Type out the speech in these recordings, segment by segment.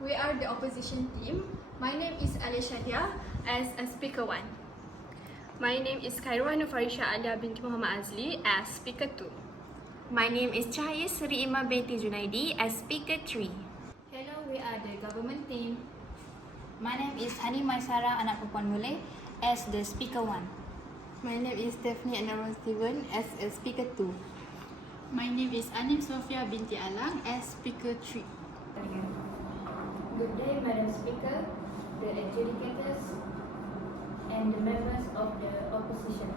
We are the opposition team. My name is Alishadia as a speaker 1. My name is Khairwan Farisha Alia binti Muhammad Azli as speaker 2. My name is Cahaya Sriima binti Junaidi as speaker 3. Hello, we are the government team. My name is Hani Maisara Anak Perempuan Malay as the speaker 1. My name is Stephanie Anarwan Steven as a speaker 2. My name is Anim Sofia binti Alang as speaker 3. Good day, Madam Speaker, the adjudicators, and the members of the opposition.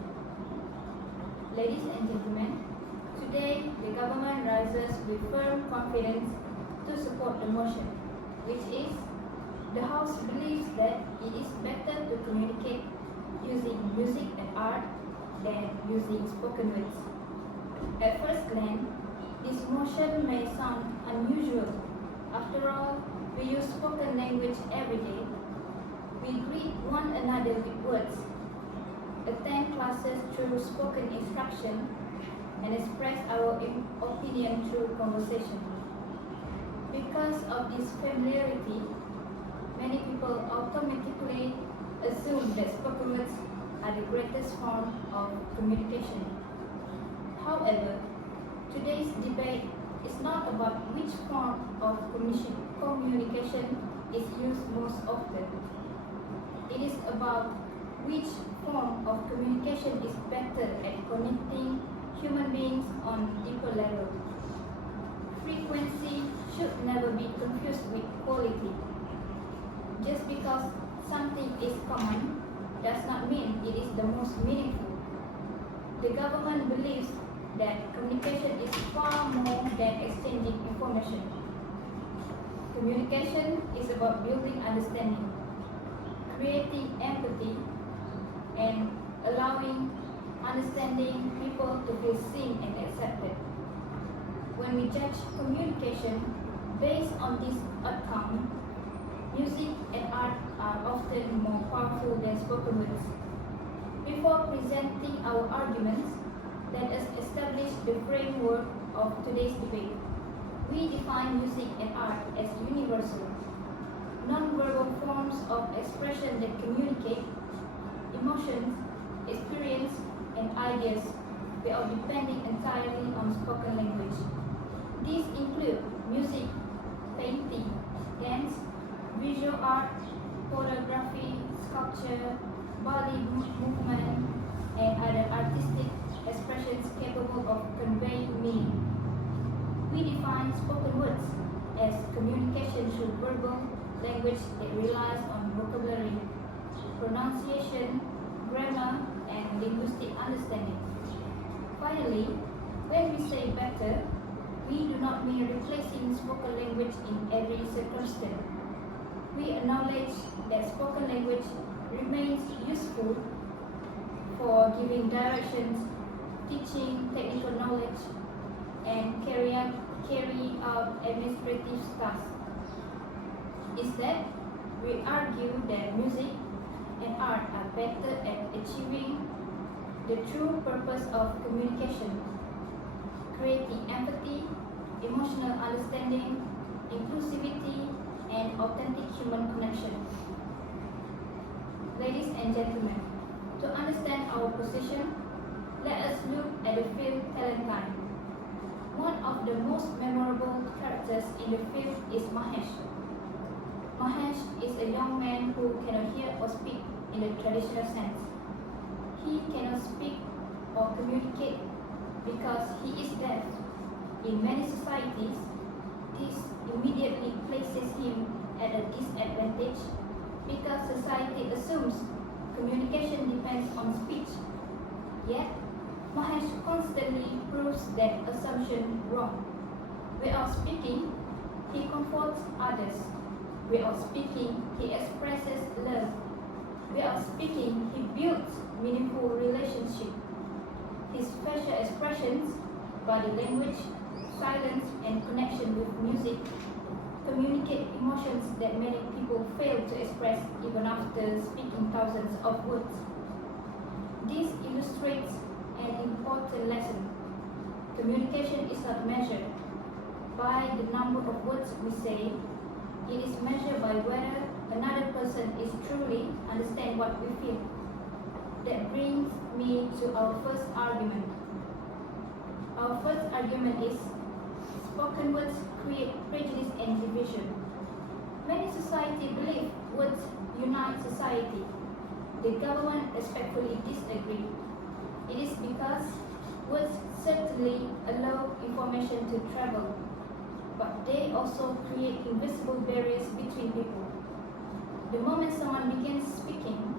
Ladies and gentlemen, today the government rises with firm confidence to support the motion, which is the House believes that it is better to communicate using music and art than using spoken words. At first glance, this motion may sound unusual. After all, we use spoken language every day. We greet one another with words, attend classes through spoken instruction, and express our opinion through conversation. Because of this familiarity, many people automatically assume that spoken words are the greatest form of communication. However, today's debate is not about which form of communication is used most often. It is about which form of communication is better at connecting human beings on deeper level. Frequency should never be confused with quality. Just because something is common does not mean it is the most meaningful. The government believes that communication is far more than exchanging information. Communication is about building understanding, creating empathy, and allowing understanding people to feel seen and accepted. When we judge communication based on this outcome, music and art are often more powerful than spoken words. Before presenting our arguments, let us establish the framework of today's debate. We define music and art as universal, non-verbal forms of expression that communicate emotions, experience, and ideas without depending entirely on spoken language. These include music, painting, dance, visual art, photography, sculpture, body movement, and other artistic expressions capable of conveying meaning. We define spoken words as communication through verbal language that relies on vocabulary, pronunciation, grammar, and linguistic understanding. Finally, when we say better, we do not mean replacing spoken language in every circumstance. We acknowledge that spoken language remains useful for giving directions, teaching technical knowledge, and carry out administrative tasks. Instead, we argue that music and art are better at achieving the true purpose of communication, creating empathy, emotional understanding, inclusivity, and authentic human connection. Ladies and gentlemen, to understand our position, let us look at the film Talentine. One of the most memorable characters in the film is Mahesh. Mahesh is a young man who cannot hear or speak in the traditional sense. He cannot speak or communicate because he is deaf. In many societies, this immediately places him at a disadvantage because society assumes communication depends on speech. Yet, Mahesh constantly proves that assumption wrong. Without speaking, he comforts others. Without speaking, he expresses love. Without speaking, he builds meaningful relationships. His facial expressions, body language, silence, and connection with music communicate emotions that many people fail to express even after speaking thousands of words. This illustrates an important lesson. Communication is not measured by the number of words we say, It is measured by whether another person is truly understand what we feel. That brings me to our first argument. Our first argument is spoken words create prejudice and division. Many societies believe words unite society. The government respectfully disagree. It is because words certainly allow information to travel, but they also create invisible barriers between people. The moment someone begins speaking,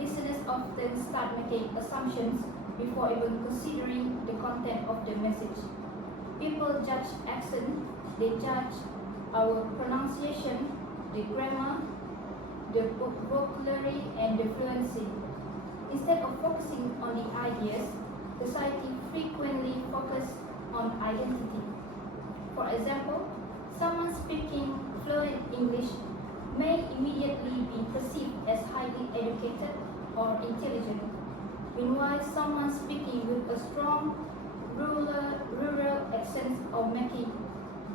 listeners often start making assumptions before even considering the content of the message. People judge accent, they judge our pronunciation, the grammar, the vocabulary, and the fluency. Instead of focusing on the ideas, society frequently focuses on identity. For example, someone speaking fluent English may immediately be perceived as highly educated or intelligent. Meanwhile, someone speaking with a strong rural accent or making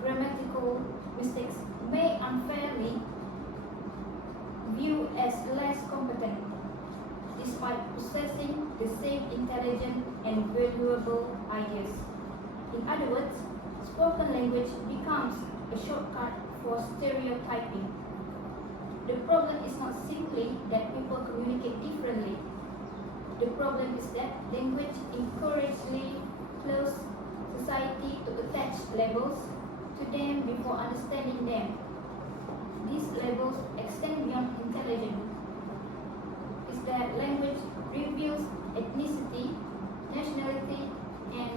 grammatical mistakes may unfairly viewed as less competent, despite possessing the same intelligent and valuable ideas. In other words, spoken language becomes a shortcut for stereotyping. The problem is not simply that people communicate differently. The problem is that language encourages close society to attach labels to them before understanding them. These labels extend beyond intelligence. Is that language reveals ethnicity, nationality, and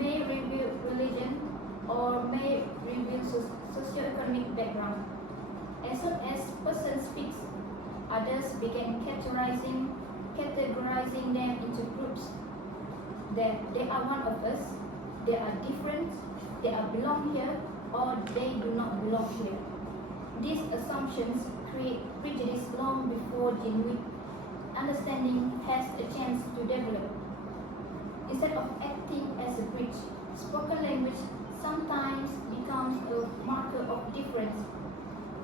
may reveal religion or may reveal socioeconomic background. As soon as person speaks, others begin categorizing them into groups. That they are one of us, they are different, they are belong here, or they do not belong here. These assumptions create prejudice long before genuine understanding has a chance to develop. Instead of acting as a bridge, spoken language sometimes becomes a marker of difference.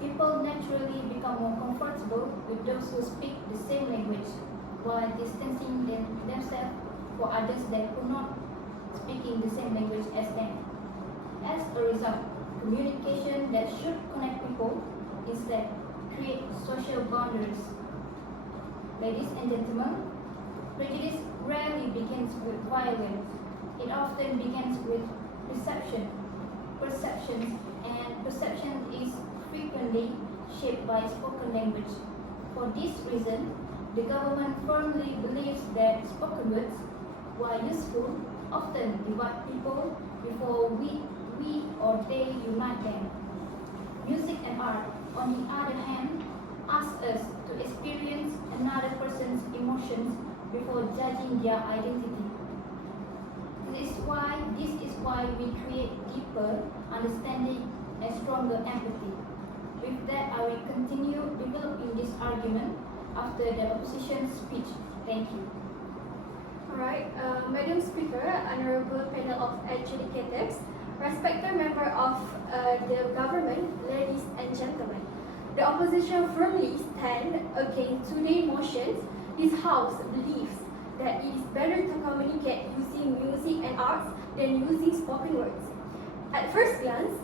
People naturally become more comfortable with those who speak the same language, while distancing themselves for others that are not speaking the same language as them. As a result, communication that should connect people instead create social boundaries. Ladies and gentlemen, prejudice rarely begins with violence. It often begins with perception, and perception is frequently shaped by spoken language. For this reason, the government firmly believes that spoken words, while useful, often divide people before we or they unite them. Music and art, on the other hand, ask us to experience another person's emotions before judging their identity. This is why we create deeper understanding and stronger empathy. With that, I will continue developing this argument after the opposition speech. Thank you. Alright, Madam Speaker, Honorable Panel of Adjudicators, respected member of the government, ladies and gentlemen. The opposition firmly stands against today's motions. This House believes that it is better to communicate using music and arts than using spoken words. At first glance,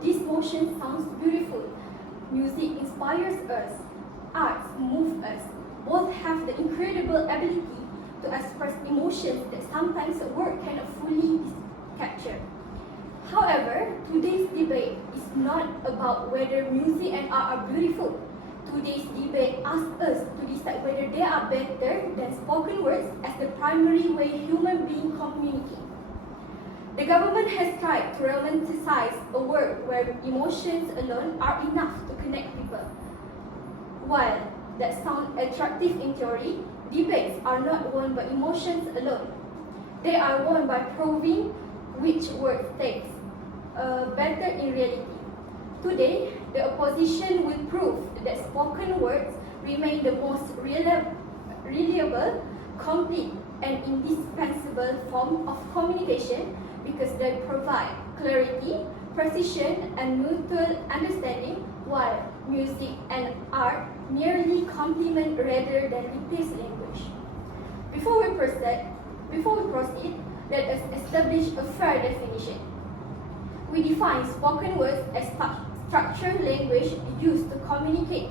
this motion sounds beautiful. Music inspires us, arts move us. Both have the incredible ability to express emotions that sometimes a word cannot fully capture. However, today's debate is not about whether music and art are beautiful. Today's debate asks us to decide whether they are better than spoken words as the primary way human beings communicate. The government has tried to romanticize a world where emotions alone are enough to connect people. While that sounds attractive in theory, debates are not won by emotions alone. They are won by proving which word takes better in reality. Today, the opposition will prove that spoken words remain the most reliable, complete, and indispensable form of communication because they provide clarity, precision, and mutual understanding while music and art merely complement rather than replace language. Before we proceed, let us establish a fair definition. We define spoken words as structured language used to communicate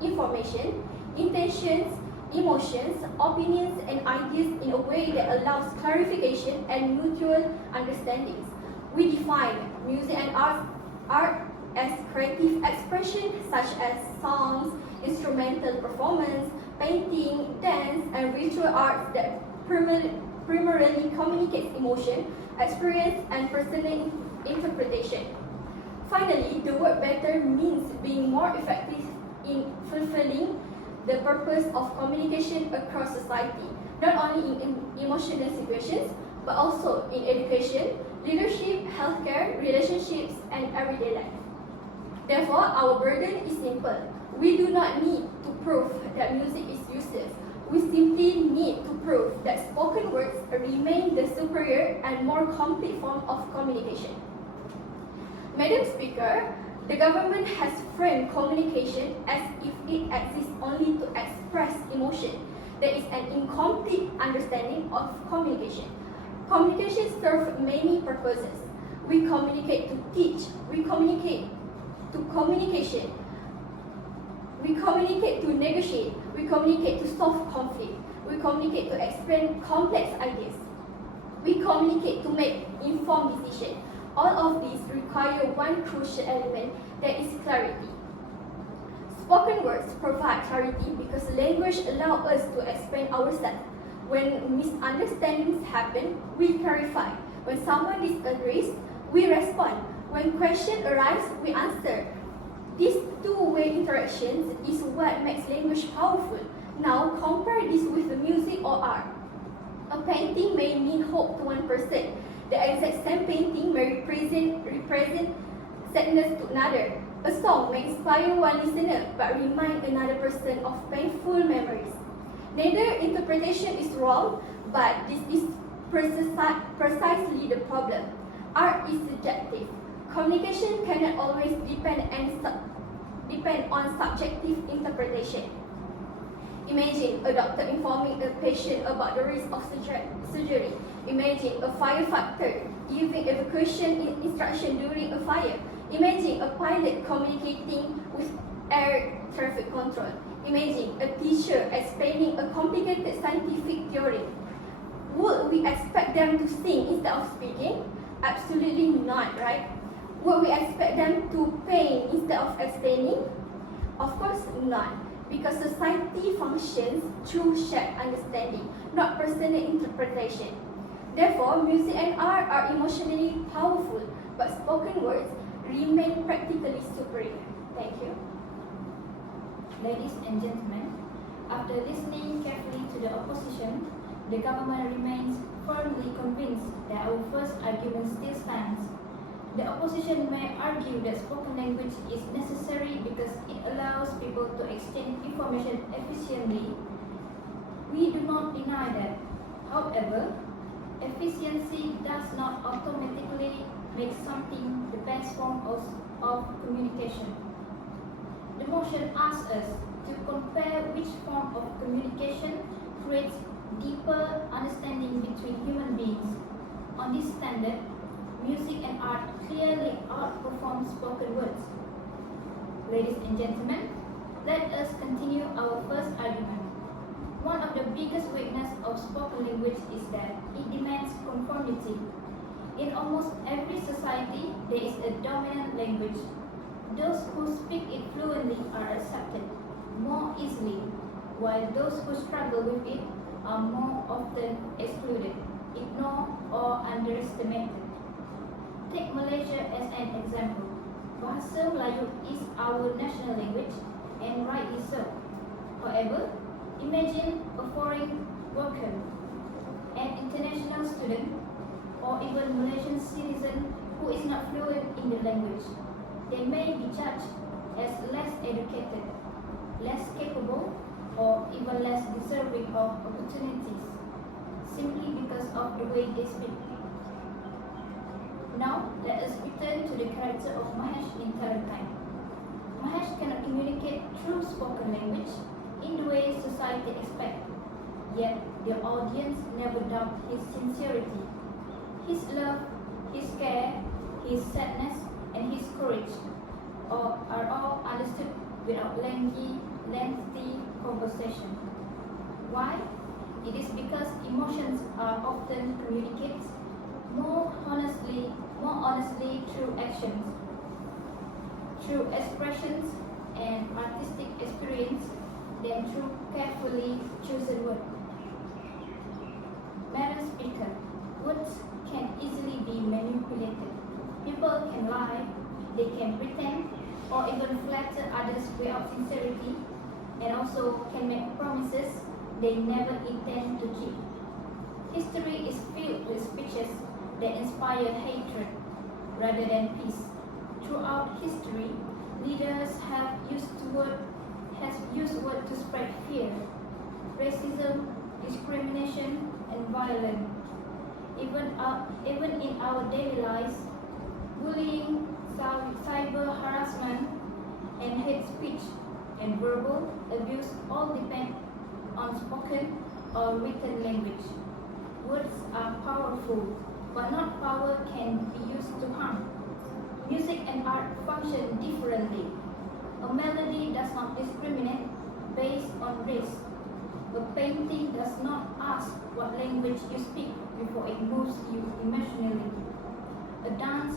information, intentions, emotions, opinions, and ideas in a way that allows clarification and mutual understandings. We define music and art as creative expression such as songs, instrumental performance, painting, dance, and visual arts that primarily communicates emotion, experience, and personal interpretation. Finally, the word better means being more effective in fulfilling the purpose of communication across society, not only in emotional situations, but also in education, leadership, healthcare, relationships, and everyday life. Therefore, our burden is simple. We do not need to prove that music is useless. We simply need to prove that spoken words remain the superior and more complete form of communication. Madam Speaker, the government has framed communication as if it exists only to express emotion. There is an incomplete understanding of communication. Communication serves many purposes. We communicate to teach, we communicate to communication, we communicate to negotiate, we communicate to solve conflict, we communicate to explain complex ideas, we communicate to make informed decisions. All of these require one crucial element, that is clarity. Spoken words provide clarity because language allows us to explain ourselves. When misunderstandings happen, we clarify. When someone disagrees, we respond. When questions arise, we answer. These two-way interactions is what makes language powerful. Now compare this with the music or art. A painting may mean hope to one person. The exact same painting may represent sadness to another. A song may inspire one listener but remind another person of painful memories. Neither interpretation is wrong, but this is precisely the problem. Art is subjective. Communication cannot always depend on subjective interpretation. Imagine a doctor informing a patient about the risk of surgery. Imagine a firefighter giving evacuation instruction during a fire. Imagine a pilot communicating with air traffic control. Imagine a teacher explaining a complicated scientific theory. Would we expect them to sing instead of speaking? Absolutely not, right? Would we expect them to paint instead of explaining? Of course not, because society functions through shared understanding, not personal interpretation. Therefore, music and art are emotionally powerful, but spoken words remain practically superior. Thank you. Ladies and gentlemen, after listening carefully to the opposition, the government remains firmly convinced that our first argument still stands. The opposition may argue that spoken language is necessary because it allows people to exchange information efficiently. We do not deny that. However, efficiency does not automatically make something the best form of communication. The motion asks us to compare which form of communication creates deeper understanding between human beings. On this standard, music and art clearly outperform spoken words. Ladies and gentlemen, let us continue our first argument. One of the biggest weaknesses of spoken language is that it demands conformity. In almost every society, there is a dominant language. Those who speak it fluently are accepted more easily, while those who struggle with it are more often excluded, ignored, or underestimated. Take Malaysia as an example. Bahasa Melayu is our national language, and rightly so. However, imagine a foreign worker, an international student, or even Malaysian citizen who is not fluent in the language. They may be judged as less educated, less capable, or even less deserving of opportunities, simply because of the way they speak. Now, let us return to the character of Mahesh in current time. Mahesh cannot communicate through spoken language in the way society expects, yet the audience never doubt his sincerity. His love, his care, his sadness, and his courage are all understood without lengthy conversation. Why? It is because emotions are often communicated more honestly through actions, through expressions and artistic experience than through carefully chosen words. Madam Speaker, words can easily be manipulated. People can lie, they can pretend, or even flatter others without sincerity, and also can make promises they never intend to keep. History is filled with speeches that inspire hatred rather than peace. Throughout history, leaders have used word to spread fear, racism, discrimination, and violence. Even in our daily lives, bullying, cyber harassment, and hate speech and verbal abuse all depend on spoken or written language. Words are powerful, but not power can be used to harm. Music and art function differently. A melody does not discriminate based on race. A painting does not ask what language you speak before it moves you emotionally. A dance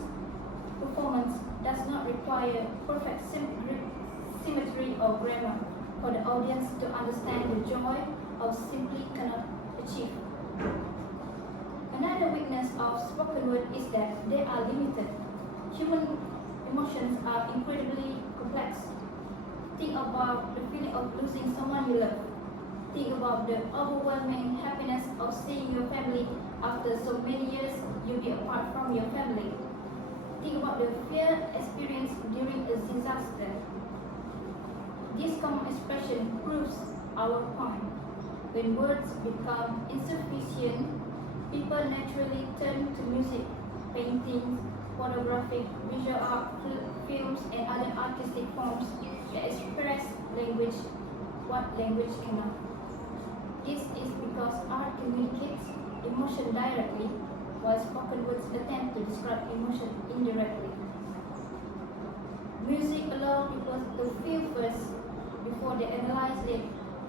performance does not require perfect symmetry or grammar for the audience to understand the joy of simply cannot achieve. Another weakness of spoken word is that they are limited. Human emotions are incredibly complex. Think about the feeling of losing someone you love. Think about the overwhelming happiness of seeing your family after so many years you be apart from your family. Think about the fear experienced during a disaster. This common expression proves our point. When words become insufficient, people naturally turn to music, paintings, photographic, visual art, films, and other artistic forms that express language what language cannot. This is because art communicates emotion directly, while spoken words attempt to describe emotion indirectly. Music allows people to feel first before they analyze it,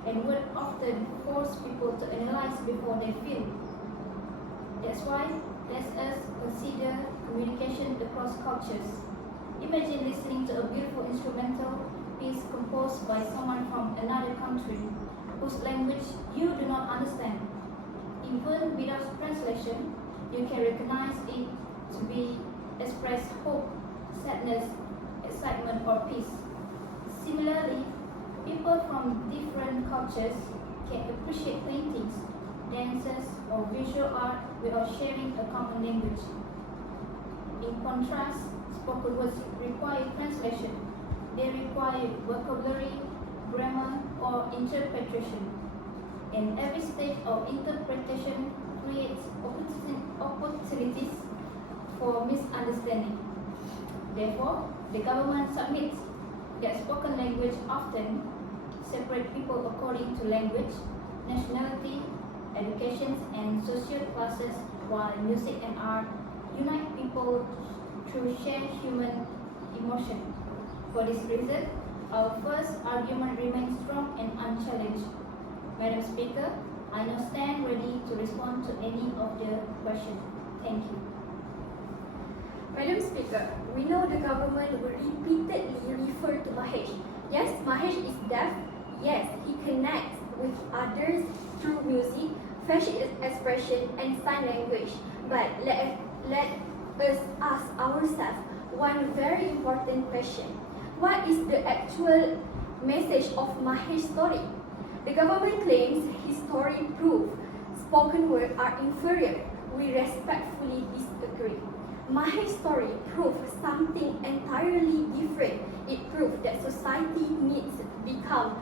and words often force people to analyze before they feel. That's why let us consider communication across cultures. Imagine listening to a beautiful instrumental piece composed by someone from another country whose language you do not understand. Even without translation, you can recognize it to be express hope, sadness, excitement, or peace. Similarly, people from different cultures can appreciate paintings, dances, or visual art without sharing a common language. In contrast, spoken words require translation. They require vocabulary, grammar, or interpretation. And every stage of interpretation creates opportunities for misunderstanding. Therefore, the government submits that spoken language often separate people according to language, nationality, education, and social classes, while music and art unite people through shared human emotion. For this reason, our first argument remains strong and unchallenged. Madam Speaker, I now stand ready to respond to any of the questions. Thank you. Madam Speaker, we know the government will repeatedly refer to Mahesh. Yes, Mahesh is deaf. Yes, he connects with others through music, facial expression, and sign language. But let us ask ourselves one very important question. What is the actual message of Mahesh's story? The government claims his story proves spoken words are inferior. We respectfully disagree. Mahesh's story proves something entirely different. It proves that society needs to become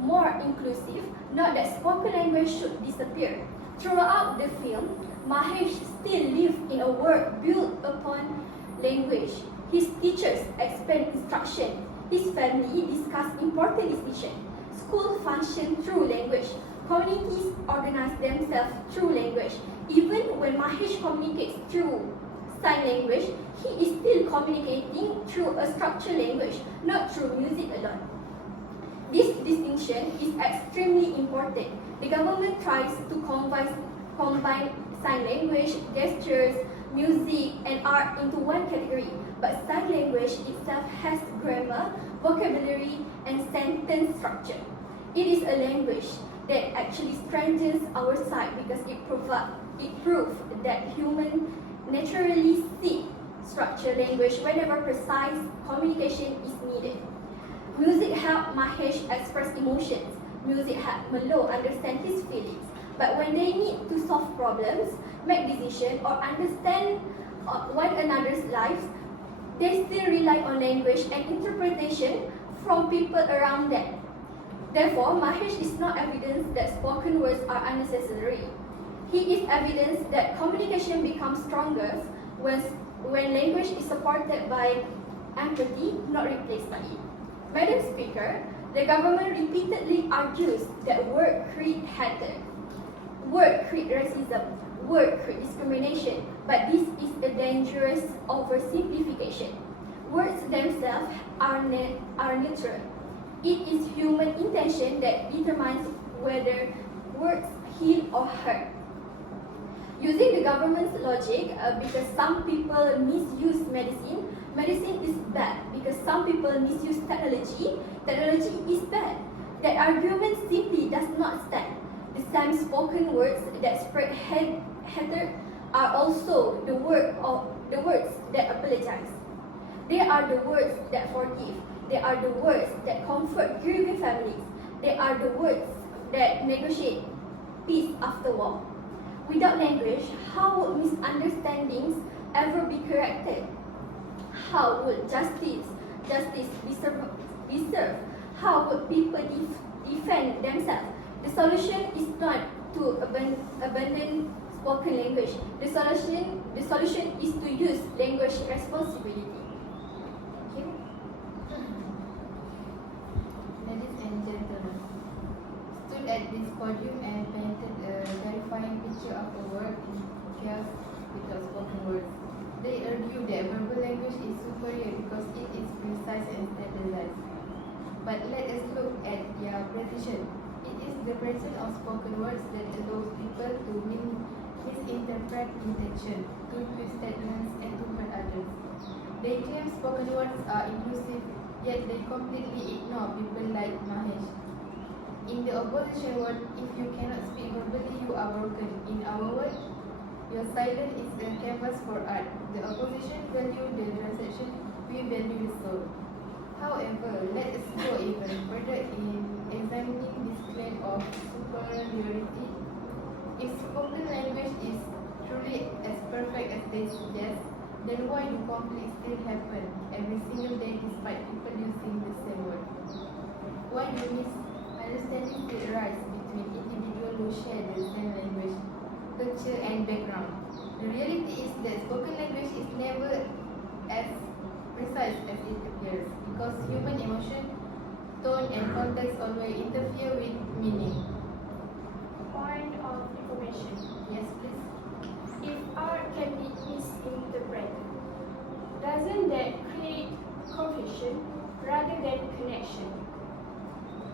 more inclusive, not that spoken language should disappear. Throughout the film, Mahesh still lives in a world built upon language. His teachers explain instruction. His family discuss important decisions. School function through language. Communities organize themselves through language. Even when Mahesh communicates through sign language, he is still communicating through a structured language, not through music alone. This distinction is extremely important. The government tries to combine sign language, gestures, music, and art into one category, but sign language itself has grammar, vocabulary, and sentence structure. It is a language that actually strengthens our sight because it proves that humans naturally seek structured language whenever precise communication is needed. Music helps Mahesh express emotions. Music helps Melo understand his feelings. But when they need to solve problems, make decisions, or understand one another's lives, they still rely on language and interpretation from people around them. Therefore, Mahesh is not evidence that spoken words are unnecessary. He is evidence that communication becomes stronger when language is supported by empathy, not replaced by it. Madam Speaker, the government repeatedly argues that words create hatred, words create racism, words create discrimination, but this is a dangerous oversimplification. Words themselves are neutral. It is human intention that determines whether words heal or hurt. Using the government's logic, because some people misuse medicine, medicine is bad. Because some people misuse technology, technology is bad. That argument simply does not stand. The same spoken words that spread hatred are also the words that apologize. They are the words that forgive. They are the words that comfort grieving families. They are the words that negotiate peace after war. Without language, how would misunderstandings ever be corrected? How would justice be served? How would people defend themselves? The solution is not to abandon spoken language. The solution is to use language responsibly. Thank you. Ladies and gentlemen, stood at this podium and painted a terrifying picture of a world in chaos without spoken words. They argue that verbal language is superior because it is precise and standardized. But let us look at their precision. It is the presence of spoken words that allows people to misinterpret intention, to twist statements, and to hurt others. They claim spoken words are inclusive, yet they completely ignore people like Mahesh. In the opposition world, if you cannot speak verbally, you are broken. In our world, your silence is a canvas for art. The opposition value the transaction, we value the soul. However, let us go even further in examining this claim of superiority. If spoken language is truly as perfect as they suggest, then why do conflicts still happen every single day despite people using the same word? Why do misunderstandings still arise between individuals who share the same language, culture, and background? The reality is that spoken language is never as precise as it appears, because human emotion, tone, and context always interfere with meaning. Point of information. Yes, please. If art can be misinterpreted, doesn't that create confusion rather than connection?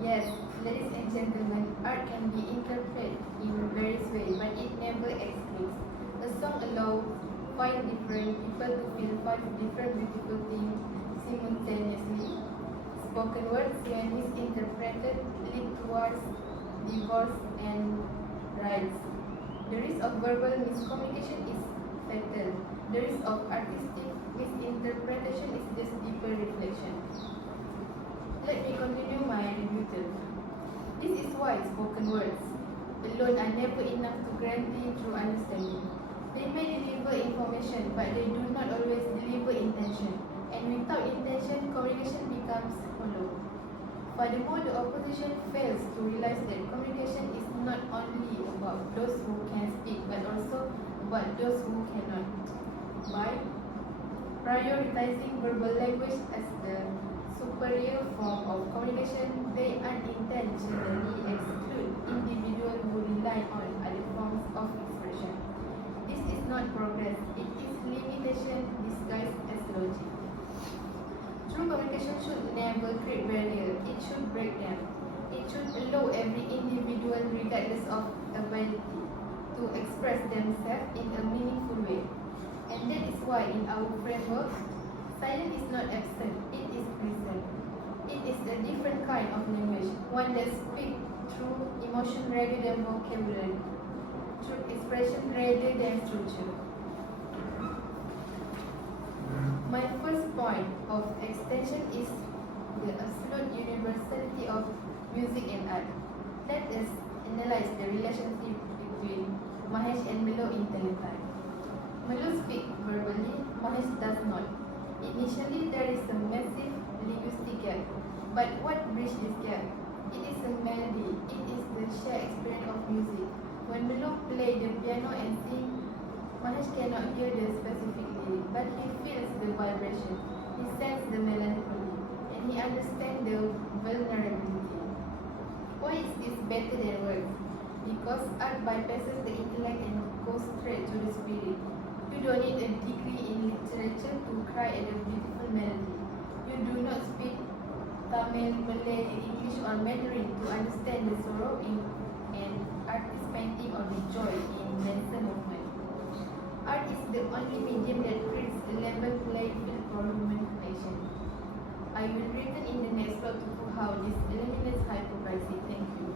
Yes, ladies and gentlemen, art can be interpreted in various ways, but it never excludes. A song allows 5 different people to feel 5 different beautiful things simultaneously. Spoken words, when misinterpreted, lead towards divorce and riots. The risk of verbal miscommunication is fatal. The risk of artistic misinterpretation is just deeper reflection. Let me continue my rebuttal. This is why spoken words alone are never enough to guarantee true understanding. They may deliver information, but they do not always deliver intention. And without intention, communication becomes hollow. Furthermore, the opposition fails to realize that communication is not only about those who can speak, but also about those who cannot. By prioritizing verbal language as the superior form of communication, they unintentionally exclude individuals who rely on other forms of expression. This is not progress, it is limitation disguised as logic. True communication should never create barriers, it should break them. It should allow every individual, regardless of ability, to express themselves in a meaningful way. And that is why in our framework, silence is not absent, it is present. It is a different kind of language, one that speaks through emotion rather than vocabulary, through expression rather than structure. My first point of extension is the absolute universality of music and art. Let us analyze the relationship between Mahesh and Melo in teletype. Melo speaks verbally, Mahesh does not. Initially, there is a massive linguistic gap. But what bridges this gap? It is a melody. It is the shared experience of music. When Melo plays the piano and sings, Mahesh cannot hear the specific lyric, but he feels the vibration. He senses the melancholy, and he understands the vulnerability. Voice is better than words, because art bypasses the intellect and goes straight to the spirit. You don't need a degree in literature to cry at a beautiful melody. You do not speak Tamil, Malay, English or Mandarin to understand the sorrow in an artist painting or the joy in dancer movement. Art is the only medium that creates a level playing field for human connection. I will return in the next slide to how this eliminates hypocrisy. Thank you.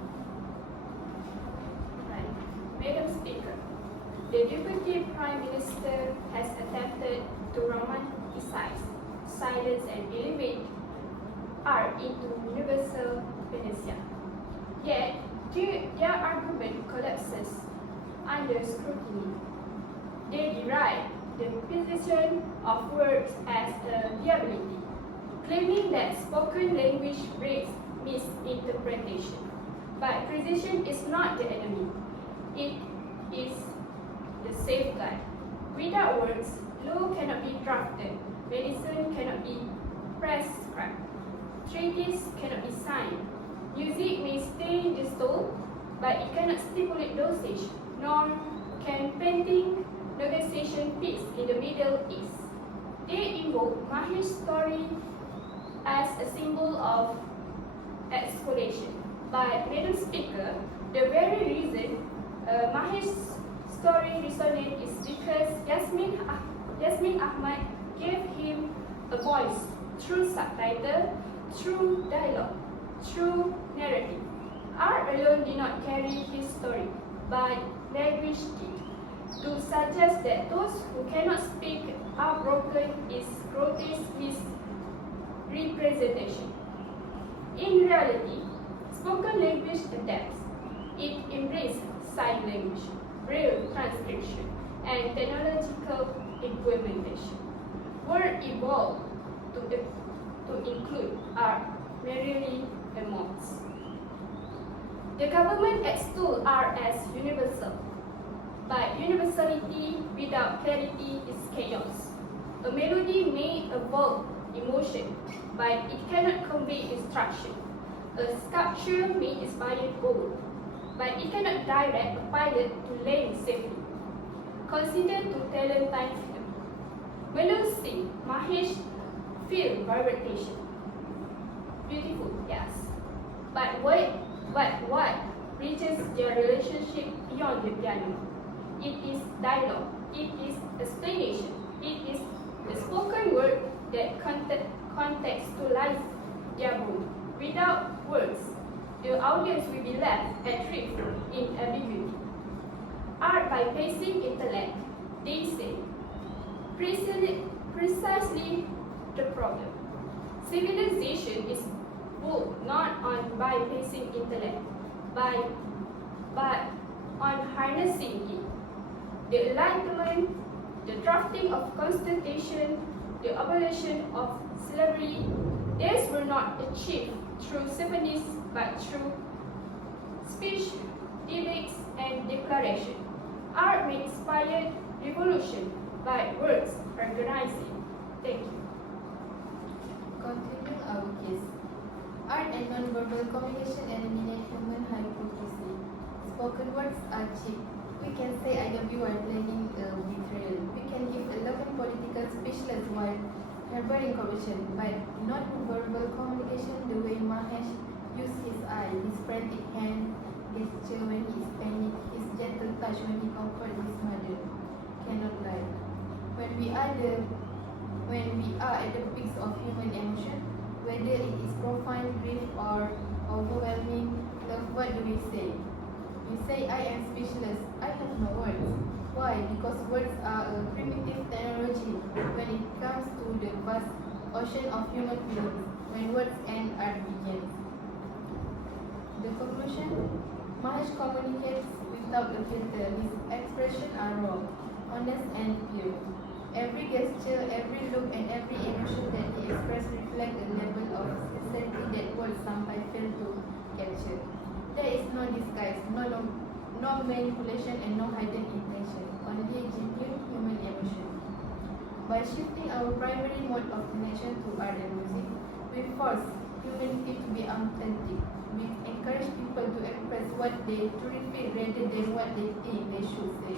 Right. Madam Speaker, the Deputy Prime Minister has attempted to romanticize silence and elevate art into universal panacea. Yet, their argument collapses under scrutiny. They deride the position of words as a liability, claiming that spoken language risks misinterpretation. But precision is not the enemy, it is the safeguard. Without words, law cannot be drafted, medicine cannot be prescribed, treaties cannot be signed. Music may stay the soul, but it cannot stipulate dosage, nor can painting negotiation peace in the Middle East. They invoke Mahesh's story as a symbol of escalation. But, Madam Speaker, the very reason Mahesh's story resonates is because Yasmin Ahmad gave him a voice through subtitle, through dialogue, through narrative. Art alone did not carry his story, but language did. To suggest that those who cannot speak are broken is grotesque misrepresentation. In reality, spoken language adapts. It embraces sign language, braille transcription, and technological implementation. Words evolve to include art merely emotes. The government extols art as universal, but universality without clarity is chaos. A melody may evoke emotion, but it cannot convey instruction. A sculpture may inspire gold, but it cannot direct a pilot to land safely. Consider to talent time film. Melo sing, Mahesh feel vibration. Beautiful, yes. But what reaches their relationship beyond the piano? It is dialogue, it is explanation, it is the spoken word that contextualize their mood. Without words, the audience will be left adrift in ambiguity. Art bypassing intellect, they say, precisely the problem. Civilization is built not on bypassing intellect, but on harnessing it. The Enlightenment, the drafting of constitution, the abolition of slavery, these were not achieved through symphonies, but through speech, debates, and declaration. Art may inspire revolution, but words organize it. Thank you. Continuing our case. Art and non-verbal communication eliminate human hypocrisy. Spoken words are cheap. We can say I love you while planning a betrayal. We can give a loving political speechless while harboring corruption, but not verbal communication the way Mahesh used his eye, his frantic hand gesture when he is panicked, his gentle touch when he comforts his mother. Cannot lie. When we are at the peaks of human emotion, whether it is profound grief or overwhelming love, what do we say? We say, I am speechless. I have no words. Why? Because words are a primitive technology when it comes to the vast ocean of human feelings. When words end, art begins. The conclusion? Mahesh communicates without a filter. His expressions are raw, honest and pure. Every gesture, every look and every emotion that he expresses reflect a level of sincerity that words sometimes fail to capture. There is no disguise, no manipulation and no hidden intention, only genuine human emotion. By shifting our primary mode of connection to art and music, we force humanity to be authentic. We encourage people to express what they truly feel rather than what they think they should say.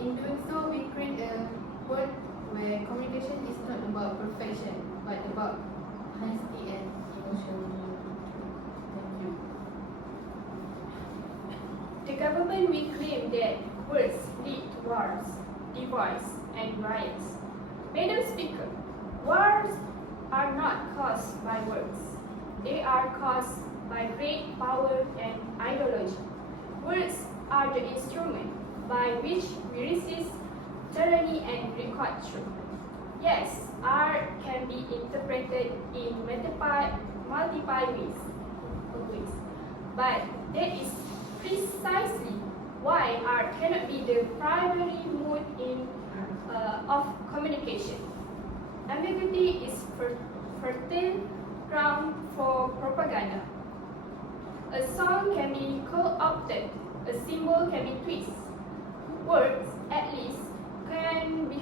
In doing so, we create a world where communication is not about perfection, but about honesty and emotion. Thank you. The government will claim that words lead to wars, divorce, and riots. Madam Speaker, wars are not caused by words. They are caused by great power and ideology. Words are the instrument by which we resist tyranny and record truth. Yes, art can be interpreted in multiple ways, but that is precisely why art cannot be the primary mode of communication. Ambiguity is fertile ground for propaganda. A song can be co-opted, a symbol can be twisted. Words, at least, can be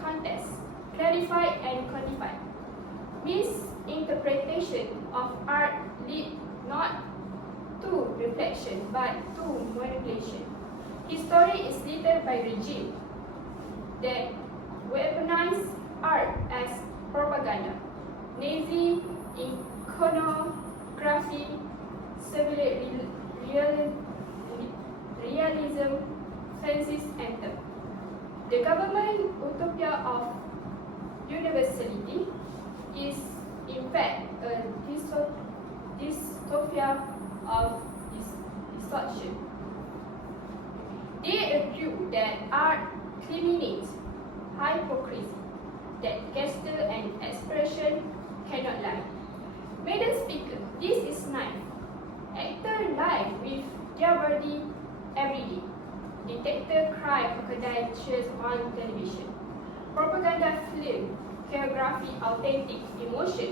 contested, clarified, and quantified. Misinterpretation of art lead not to reflection but to manipulation. History is littered by regime that weaponize art as propaganda. Nazi iconography, Soviet realism, fascist anthem. The government utopia of universality is in fact a dystopia of distortion. They argue that art eliminates hypocrisy, that gesture and expression cannot lie. Madam Speaker, this is naive. Actors lie with their body every day. Detector cry crocodile tears on television. Propaganda film choreography authentic emotion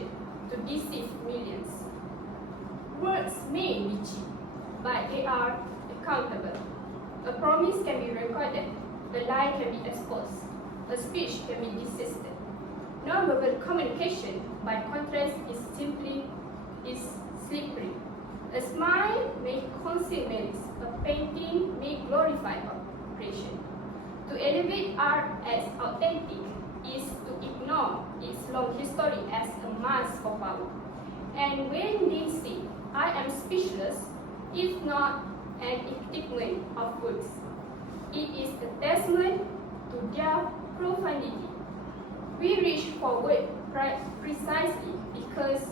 to deceive millions. Words may be cheap, but they are accountable. A promise can be recorded, a lie can be exposed, a speech can be desisted. Non-verbal communication, by contrast, is slippery. A smile may conceal malice, a painting may glorify oppression. To elevate art as authentic is to ignore its long history as a mask for power. And when they say, I am speechless, it's not an indictment of words. It is a testament to their profundity. We reach forward precisely because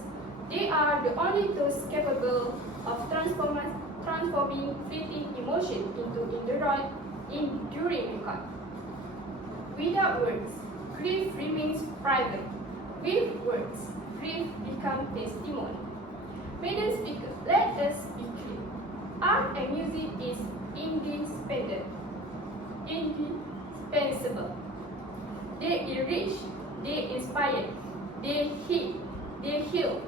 they are the only those capable of transforming fleeting emotion into enduring record. Without words, grief remains private. With words, grief becomes testimony. Madam Speaker, let us be clear. Art and music is indispensable. They enrich, they inspire, they heal,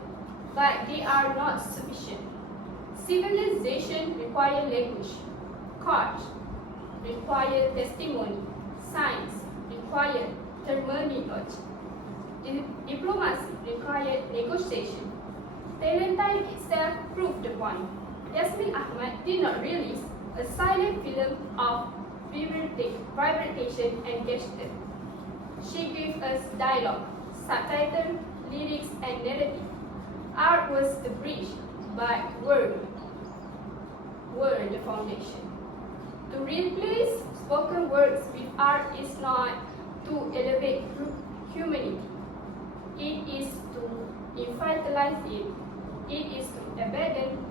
but they are not sufficient. Civilization requires language, court requires testimony, science requires terminology. Diplomacy required negotiation. Talent time itself proved the point. Yasmin Ahmad did not release a silent film of vibration and gesture. She gave us dialogue, subtitle, lyrics, and narrative. Art was the bridge, but word were the foundation. To replace spoken words with art is not to elevate humanity. It is to infantilize it. It is to abandon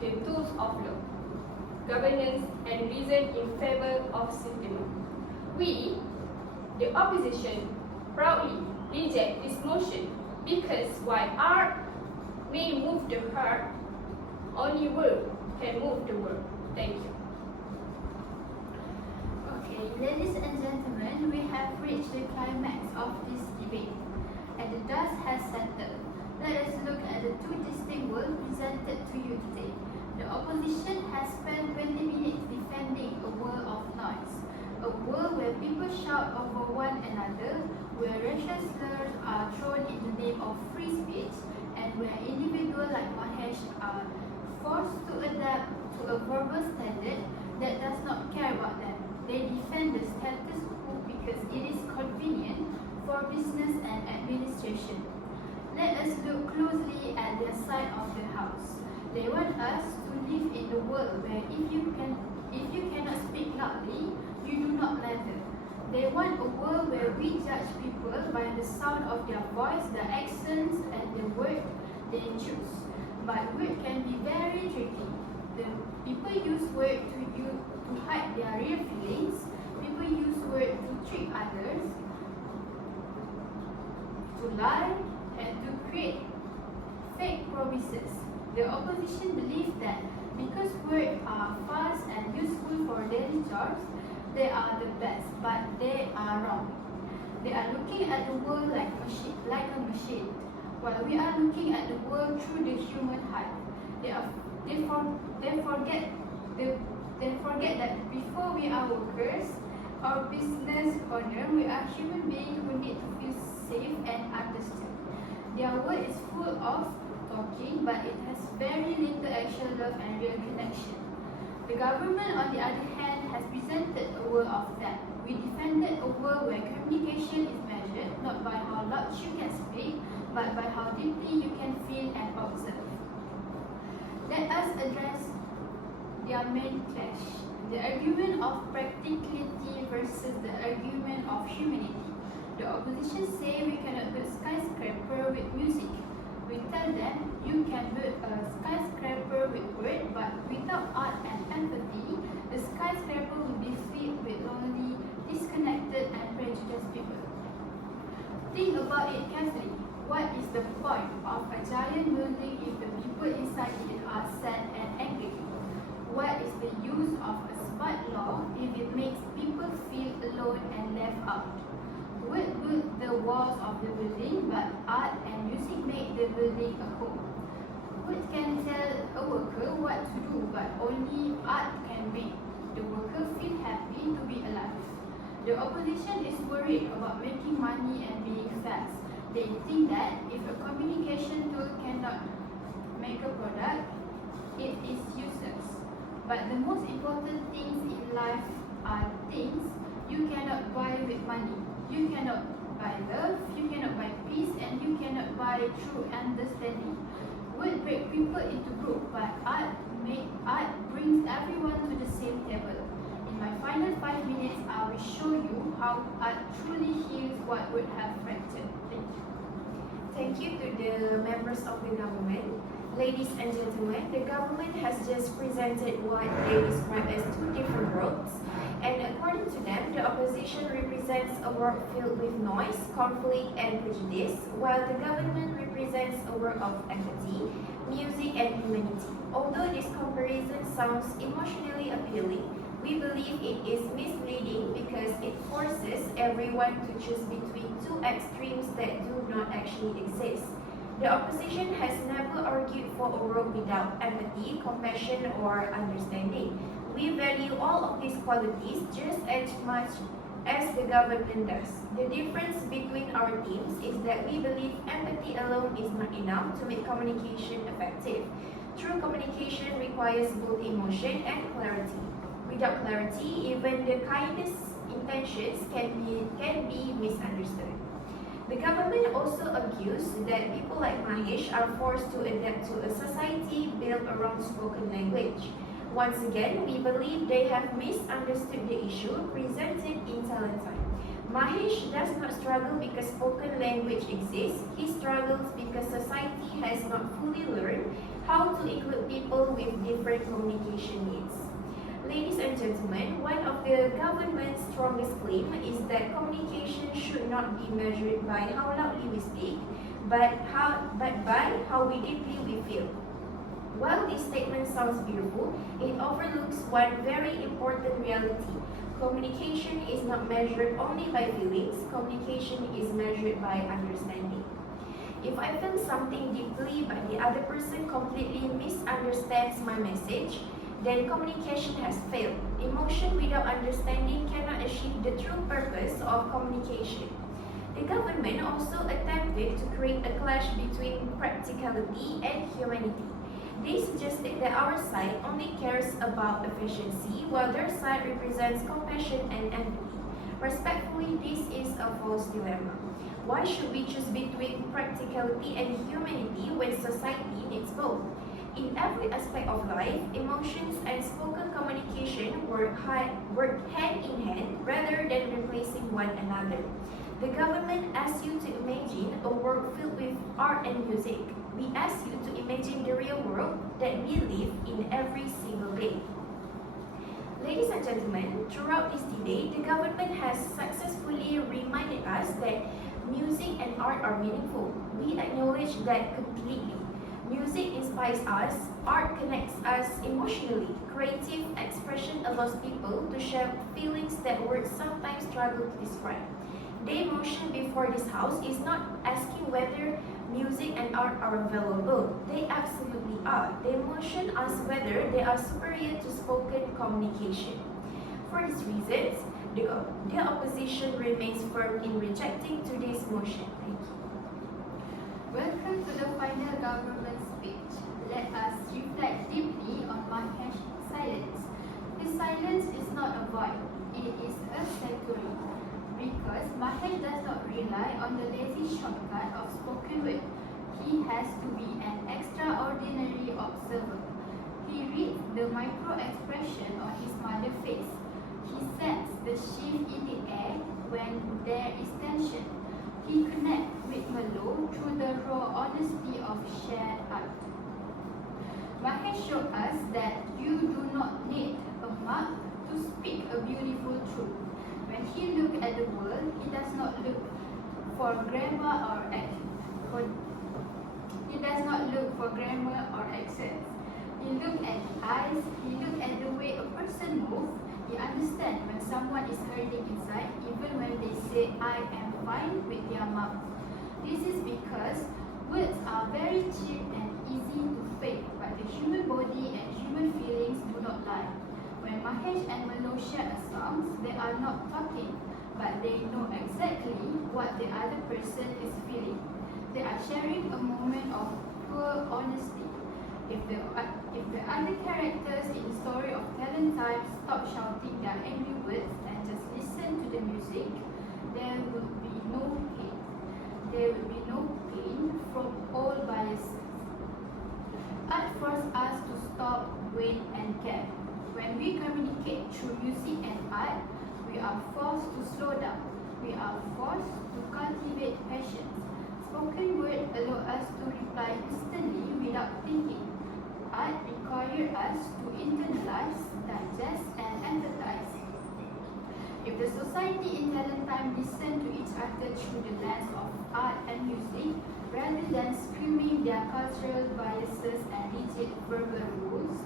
the tools of law, governance, and reason in favor of sentiment. We, the opposition, proudly reject this motion because while art may move the heart, only word can move the world. Thank you. Okay, ladies and gentlemen, we have reached the climax of this debate, and the dust has settled. Let us look at the two distinct worlds presented to you today. The opposition has spent 20 minutes defending a world of noise, a world where people shout over one another, where racial slurs are thrown in the name of free speech, and where individuals like Mahesh are forced to adapt to a verbal standard that does not care about them. They defend the status quo because it is convenient for business and administration. Let us look closely at their side of the house. They want us to live in a world where if you cannot speak loudly, you do not matter. They want a world where we judge people by the sound of their voice, the accents, and the word they choose. But word can be very tricky. The people use word to hide their real feelings. People use word to trick others, to lie, and to create fake promises. The opposition believes that because words are fast and useful for daily jobs, they are the best, but they are wrong. They are looking at the world like a machine, while we are looking at the world through the human heart. They forget that before we are workers or business owners, we are human beings who need to feel safe and understood. Their world is full of talking, but it has very little actual love and real connection. The government, on the other hand, has presented a world of that. We defended a world where communication is measured not by how loud you can speak, but by how deeply you can feel and observe. Let us address their main clash, the argument of practicality versus the argument of humanity. The opposition say we cannot build skyscraper with music. We tell them you can build a skyscraper with word, but without art and empathy, the skyscraper will be filled with lonely, disconnected, and prejudiced people. Think about it carefully. What is the point of a giant building if the people inside it are sad and angry? What is the use of a smart law if it makes people feel alone and left out? Wood build the walls of the building, but art and music make the building a home. Wood can tell a worker what to do, but only art can make the worker feel happy to be alive. The opposition is worried about making money and being fast. They think that if a communication tool cannot make a product, it is useless. But the most important things in life are things you cannot buy with money. You cannot buy love, you cannot buy peace, and you cannot buy true understanding. Word break people into groups, but art brings everyone to the same table. In my final 5 minutes, I will show you how art truly heals what would have fractured. Thank you. Thank you to the members of the government. Ladies and gentlemen, the government has just presented what they describe as two different worlds. And according to them, the opposition represents a world filled with noise, conflict, and prejudice, while the government represents a world of empathy, music, and humanity. Although this comparison sounds emotionally appealing, we believe it is misleading because it forces everyone to choose between two extremes that do not actually exist. The opposition has never argued for a world without empathy, compassion, or understanding. We value all of these qualities just as much as the government does. The difference between our teams is that we believe empathy alone is not enough to make communication effective. True communication requires both emotion and clarity. Without clarity, even the kindest intentions can be misunderstood. The government also argues that people like Mahesh are forced to adapt to a society built around spoken language. Once again, we believe they have misunderstood the issue presented in Talentine. Mahesh does not struggle because spoken language exists. He struggles because society has not fully learned how to include people with different communication needs. Ladies and gentlemen, one of the government's strongest claims is that communication should not be measured by how loudly we speak, but by how deeply we feel. While this statement sounds beautiful, it overlooks one very important reality. Communication is not measured only by feelings, communication is measured by understanding. If I feel something deeply but the other person completely misunderstands my message, then communication has failed. Emotion without understanding cannot achieve the true purpose of communication. The government also attempted to create a clash between practicality and humanity. They suggested that our side only cares about efficiency, while their side represents compassion and empathy. Respectfully, this is a false dilemma. Why should we choose between practicality and humanity when society needs both? In every aspect of life, emotions and spoken communication work hand in hand rather than replacing one another. The government asks you to imagine a world filled with art and music. We ask you to imagine the real world that we live in every single day. Ladies and gentlemen, throughout this debate, the government has successfully reminded us that music and art are meaningful. We acknowledge that completely. Music inspires us, art connects us emotionally. Creative expression allows people to share feelings that words sometimes struggle to describe. The motion before this house is not asking whether music and art are available. They absolutely are. The motion asks whether they are superior to spoken communication. For these reasons, the opposition remains firm in rejecting today's motion. Thank you. Welcome to the final government speech. Let us reflect deeply on Mahesh's silence. His silence is not a void, it is a sanctuary. Because Mahesh does not rely on the lazy shortcut of spoken word, he has to be an extraordinary observer. He reads the micro-expression on his mother's face. He senses the shift in the air when there is tension. He connects with Melo through the raw honesty of shared art. Mahesh showed us that you do not need a mug to speak a beautiful truth. When he looks at the world, he does not look for grammar or accents. He looks at the eyes, he looks at the way a person moves. He understands when someone is hurting inside, even when they say, I am fine with their mouth. This is because words are very cheap and easy to fake, but the human body and human feelings do not lie. When Mahesh and Melo share a song, they are not talking, but they know exactly what the other person is feeling. They are sharing a moment of pure honesty. If the other characters in the story of Talentine stop shouting their angry words and just listen to the music, there would be no pain. There would be no pain from all biases. Art forces us to stop, wait, and care. When we communicate through music and art, we are forced to slow down. We are forced to cultivate patience. Spoken word allow us to reply instantly without thinking. Art requires us to internalize, digest, and empathize. If the society in Talentine listened to each other through the lens of art and music, rather than screaming their cultural biases and rigid verbal rules,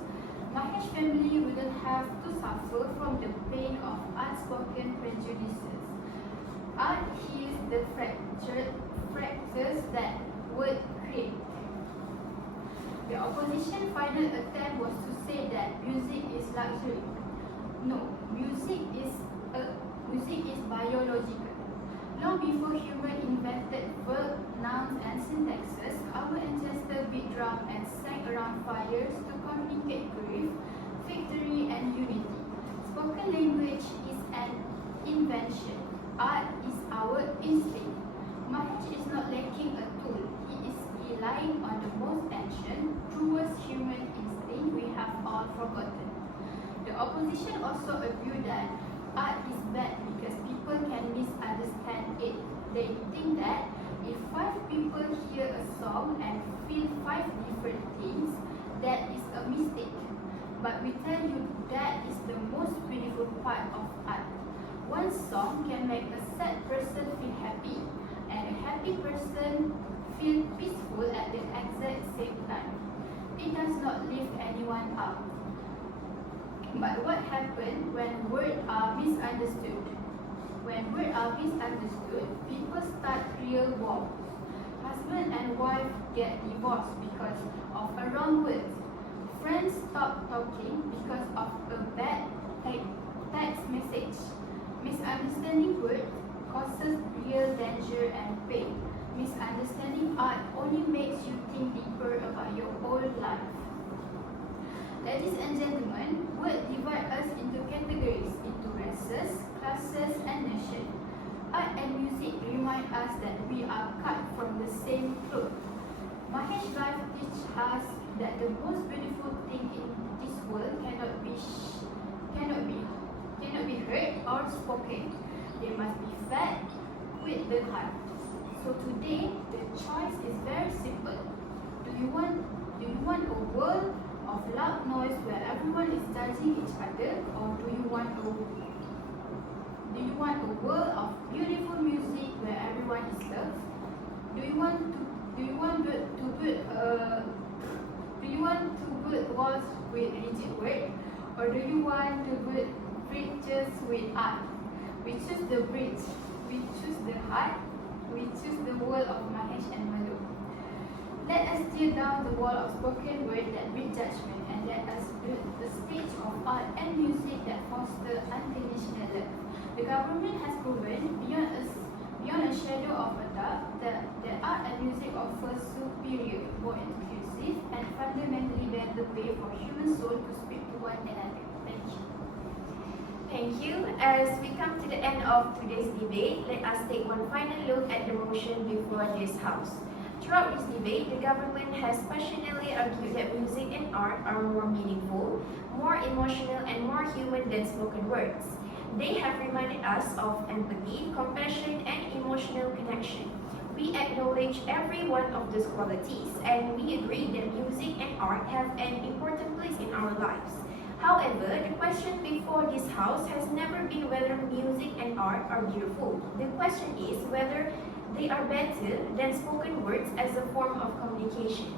Mahesh family wouldn't have to suffer from the pain of unspoken prejudices. Art heals the fractures that word create. The opposition final attempt was to say that music is luxury. No, music music is biological. Long before humans invented verb, nouns and syntaxes, our ancestors beat drum and sang around fires to communicate grief, victory and unity. Spoken language is an invention. Art is our instinct. Mahesh is not lacking a tool. He is relying on the most ancient, truest human instinct we have all forgotten. The opposition also argued that art is bad because people can misunderstand it. They think that if 5 people hear a song and feel 5 different things, that is a mistake. But we tell you that is the most beautiful part of art. One song can make a sad person feel happy, and a happy person feel peaceful at the exact same time. It does not lift anyone up. But what happens when words are misunderstood? When words are misunderstood, people start real wars. Husband and wife get divorced because of a wrong word. Friends stop talking because of a bad text message. Misunderstanding words causes real danger and pain. Misunderstanding art only makes you think deeper about your whole life. Ladies and gentlemen, words divide us into categories, into races, classes and nations. Art and music remind us that we are cut from the same cloth. Mahesh's life teaches us that the most beautiful thing in this world cannot be heard or spoken. They must be fed with the heart. So today, the choice is very simple. Do you want a world of loud noise where everyone is judging each other, or do you want a world of beautiful music where everyone is loved? Do you want to build walls with rigid words, or do you want to build bridges with art? We choose the bridge. We choose the heart. We choose the world of Mahesh and Madhu. Let us tear down the wall of spoken word that breed judgment, and let us build the stage of art and music that foster unconditional love. The government has proven beyond a shadow of a doubt that art and music offer superior, more inclusive, and fundamentally better way for human soul to speak to one another. Thank you. Thank you. As we come to the end of today's debate, let us take one final look at the motion before this House. Throughout this debate, the government has passionately argued that music and art are more meaningful, more emotional, and more human than spoken words. They have reminded us of empathy, compassion, and emotional connection. We acknowledge every one of these qualities, and we agree that music and art have an important place in our lives. However, the question before this House has never been whether music and art are beautiful. The question is whether they are better than spoken words as a form of communication.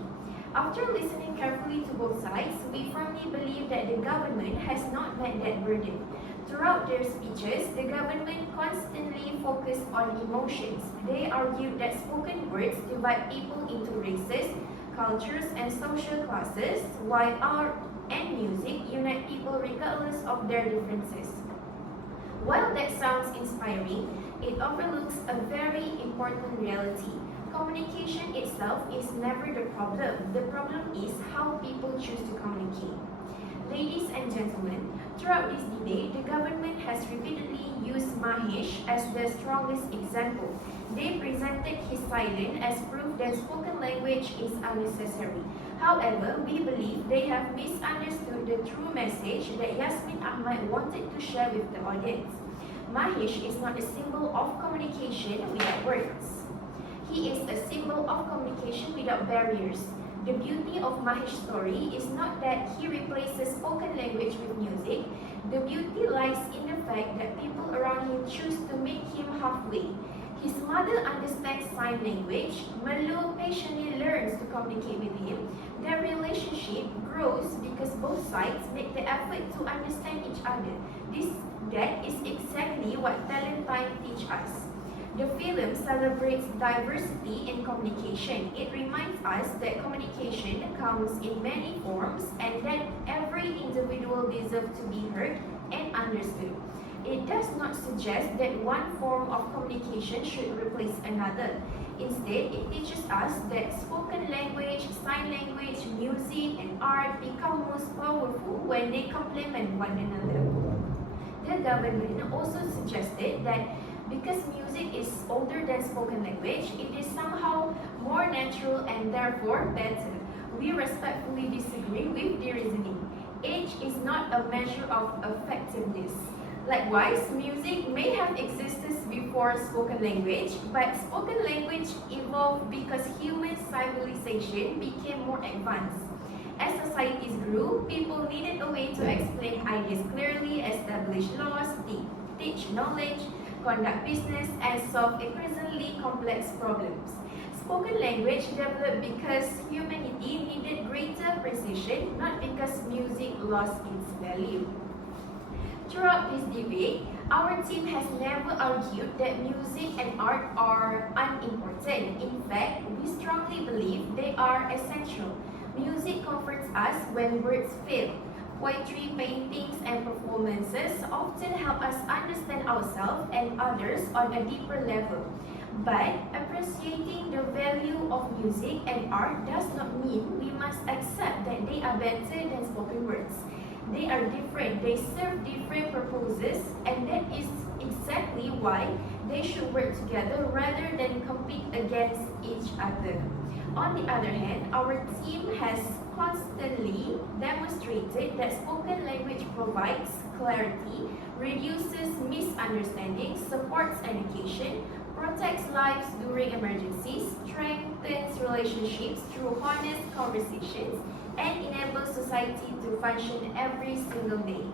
After listening carefully to both sides, we firmly believe that the government has not met that burden. Throughout their speeches, the government constantly focused on emotions. They argued that spoken words divide people into races, cultures, and social classes, while art and music unite people regardless of their differences. While that sounds inspiring, it overlooks a very important reality. Communication itself is never the problem. The problem is how people choose to communicate. Ladies and gentlemen, throughout this debate, the government has repeatedly used Mahesh as the strongest example. They presented his silence as proof that spoken language is unnecessary. However, we believe they have misunderstood the true message that Yasmin Ahmad wanted to share with the audience. Mahesh is not a symbol of communication without words. He is a symbol of communication without barriers. The beauty of Mahesh's story is not that he replaces spoken language with music. The beauty lies in the fact that people around him choose to meet him halfway. His mother understands sign language. Malu patiently learns to communicate with him. Their relationship grows because both sides make the effort to understand each other. That is exactly what Talent Time teaches us. The film celebrates diversity in communication. It reminds us that communication comes in many forms and that every individual deserves to be heard and understood. it does not suggest that one form of communication should replace another. Instead, it teaches us that spoken language, sign language, music, and art become most powerful when they complement one another. The government also suggested that because music is older than spoken language, it is somehow more natural and therefore better. We respectfully disagree with the reasoning. Age is not a measure of effectiveness. Likewise, music may have existed before spoken language, but spoken language evolved because human civilization became more advanced. As societies grew, people needed a way to explain ideas clearly, establish laws, teach knowledge, conduct business, and solve increasingly complex problems. Spoken language developed because humanity needed greater precision, not because music lost its value. Throughout this debate, our team has never argued that music and art are unimportant. In fact, we strongly believe they are essential. Music comforts us when words fail. Poetry, paintings, and performances often help us understand ourselves and others on a deeper level. But appreciating the value of music and art does not mean we must accept that they are better than spoken words. They are different, they serve different purposes, and that is exactly why they should work together rather than compete against each other. On the other hand, our team has constantly demonstrated that spoken language provides clarity, reduces misunderstandings, supports education, protects lives during emergencies, strengthens relationships through honest conversations, and enables society to function every single day.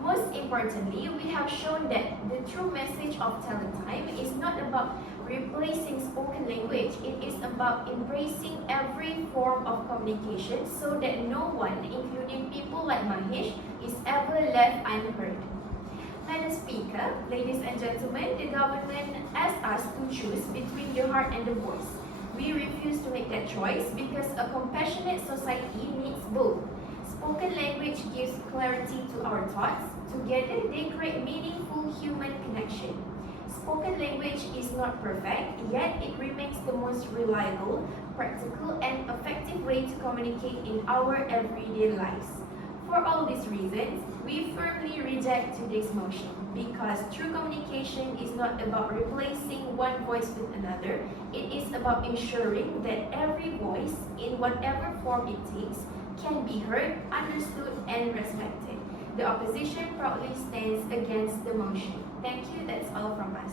Most importantly, we have shown that the true message of Talent Time is not about replacing spoken language. It is about embracing every form of communication so that no one, including people like Mahesh, is ever left unheard. Madam Speaker, ladies and gentlemen, the government asked us to choose between the heart and the voice. We refuse to make that choice because a compassionate society needs both. Spoken language gives clarity to our thoughts. Together, they create meaningful human connection. Spoken language is not perfect, yet it remains the most reliable, practical, and effective way to communicate in our everyday lives. For all these reasons, we firmly reject today's motion because true communication is not about replacing one voice with another. It is about ensuring that every voice, in whatever form it takes, can be heard, understood, and respected. The opposition proudly stands against the motion. Thank you. That's all from us.